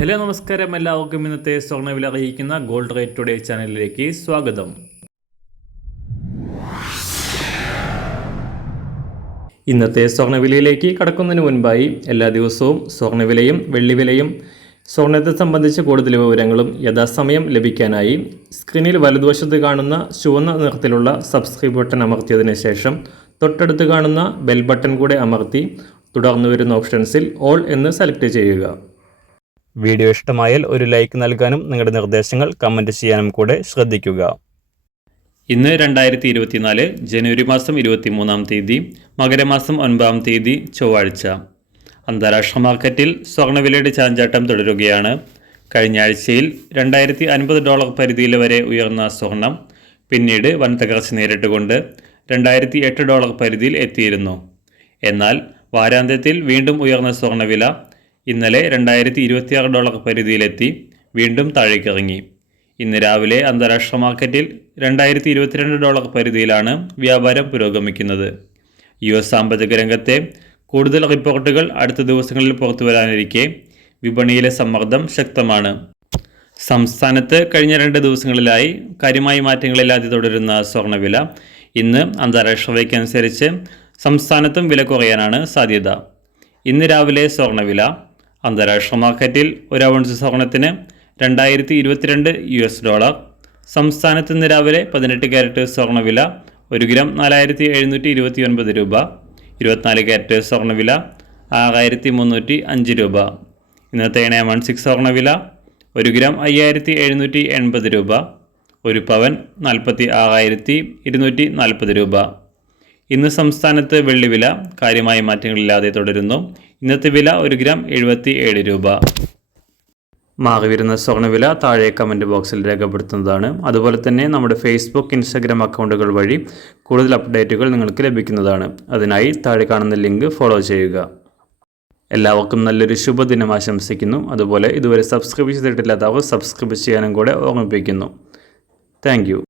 Hello നമസ്കാരം, എല്ലാവർക്കും ഇന്നത്തെ സ്വർണ്ണവില അറിയിക്കുന്ന ഗോൾഡ് റേറ്റ് ടുഡേ ചാനലിലേക്ക് സ്വാഗതം. ഇന്നത്തെ സ്വർണ്ണവിലയിലേക്ക് കടക്കുന്നതിന് മുൻപായി എല്ലാ ദിവസവും സ്വർണ്ണവിലയും വെള്ളിവിലയും സ്വർണ്ണത്തെ സംബന്ധിച്ച് കൂടുതൽ വിവരങ്ങളും യഥാസമയം ലഭിക്കാനായി സ്ക്രീനിൽ വലതുവശത്ത് കാണുന്ന ചുവന്ന നിറത്തിലുള്ള സബ്സ്ക്രൈബ് ബട്ടൺ അമർത്തിയതിനു ശേഷം തൊട്ടടുത്ത് കാണുന്ന ബെൽ ബട്ടൺ കൂടെ അമർത്തി തുടർന്ന് വരുന്ന ഓപ്ഷൻസിൽ ഓൾ എന്ന് സെലക്ട് ചെയ്യുക. വീഡിയോ ഇഷ്ടമായാൽ ഒരു ലൈക്ക് നൽകാനും നിങ്ങളുടെ നിർദ്ദേശങ്ങൾ കമൻറ്റ് ചെയ്യാനും കൂടെ ശ്രദ്ധിക്കുക. ഇന്ന് 2024 ജനുവരി മാസം 23-ാം തീയതി മകരമാസം 9-ാം തീയതി ചൊവ്വാഴ്ച. അന്താരാഷ്ട്ര മാർക്കറ്റിൽ സ്വർണ്ണവിലയുടെ ചാഞ്ചാട്ടം തുടരുകയാണ്. കഴിഞ്ഞ ആഴ്ചയിൽ $2050 പരിധിയിൽ വരെ ഉയർന്ന സ്വർണം പിന്നീട് വൻ തകർച്ച നേരിട്ടുകൊണ്ട് $2008 പരിധിയിൽ എത്തിയിരുന്നു. എന്നാൽ വാരാന്ത്യത്തിൽ വീണ്ടും ഉയർന്ന സ്വർണ്ണവില ഇന്നലെ $2026 പരിധിയിലെത്തി വീണ്ടും താഴേക്കിറങ്ങി. ഇന്ന് രാവിലെ അന്താരാഷ്ട്ര മാർക്കറ്റിൽ $2022 പരിധിയിലാണ് വ്യാപാരം പുരോഗമിക്കുന്നത്. US സാമ്പത്തിക രംഗത്തെ കൂടുതൽ റിപ്പോർട്ടുകൾ അടുത്ത ദിവസങ്ങളിൽ പുറത്തു വരാനിരിക്കെ വിപണിയിലെ സമ്മർദ്ദം ശക്തമാണ്. സംസ്ഥാനത്ത് കഴിഞ്ഞ 2 ദിവസങ്ങളിലായി കാര്യമായ മാറ്റങ്ങളില്ലാതെ തുടരുന്ന സ്വർണ്ണവില ഇന്ന് അന്താരാഷ്ട്ര വിലയ്ക്കനുസരിച്ച് സംസ്ഥാനത്തും വില കുറയാനാണ് സാധ്യത. ഇന്ന് രാവിലെ സ്വർണ്ണവില അന്താരാഷ്ട്ര മാർക്കറ്റിൽ 1 ഔൺസ് സ്വർണത്തിന് $2022, സംസ്ഥാനത്ത് ഇന്ന് രാവിലെ 18 ക്യാരറ്റ് സ്വർണ്ണവില 1 ഗ്രാം 4729 രൂപ, 24 ക്യാരറ്റ് സ്വർണ്ണവില 6305 രൂപ. ഇന്നത്തെ 9 സ്വർണ്ണവില 1 ഗ്രാം 5780 രൂപ, 1 പവൻ 46,240 രൂപ. ഇന്ന് സംസ്ഥാനത്ത് വെള്ളിവില കാര്യമായ മാറ്റങ്ങളില്ലാതെ തുടരുന്നു. ഇന്നത്തെ വില 1 ഗ്രാം 77 രൂപ. മാറിവരുന്ന സ്വർണ്ണവില താഴെ കമൻറ്റ് ബോക്സിൽ രേഖപ്പെടുത്തുന്നതാണ്. അതുപോലെ തന്നെ നമ്മുടെ ഫേസ്ബുക്ക്, ഇൻസ്റ്റാഗ്രാം അക്കൗണ്ടുകൾ വഴി കൂടുതൽ അപ്ഡേറ്റുകൾ നിങ്ങൾക്ക് ലഭിക്കുന്നതാണ്. അതിനായി താഴെ കാണുന്ന ലിങ്ക് ഫോളോ ചെയ്യുക. എല്ലാവർക്കും നല്ലൊരു ശുഭദിനം ആശംസിക്കുന്നു. അതുപോലെ ഇതുവരെ സബ്സ്ക്രൈബ് ചെയ്തിട്ടില്ലാത്തവർ സബ്സ്ക്രൈബ് ചെയ്യാനും കൂടെ ഓർമ്മിപ്പിക്കുന്നു. Thank you.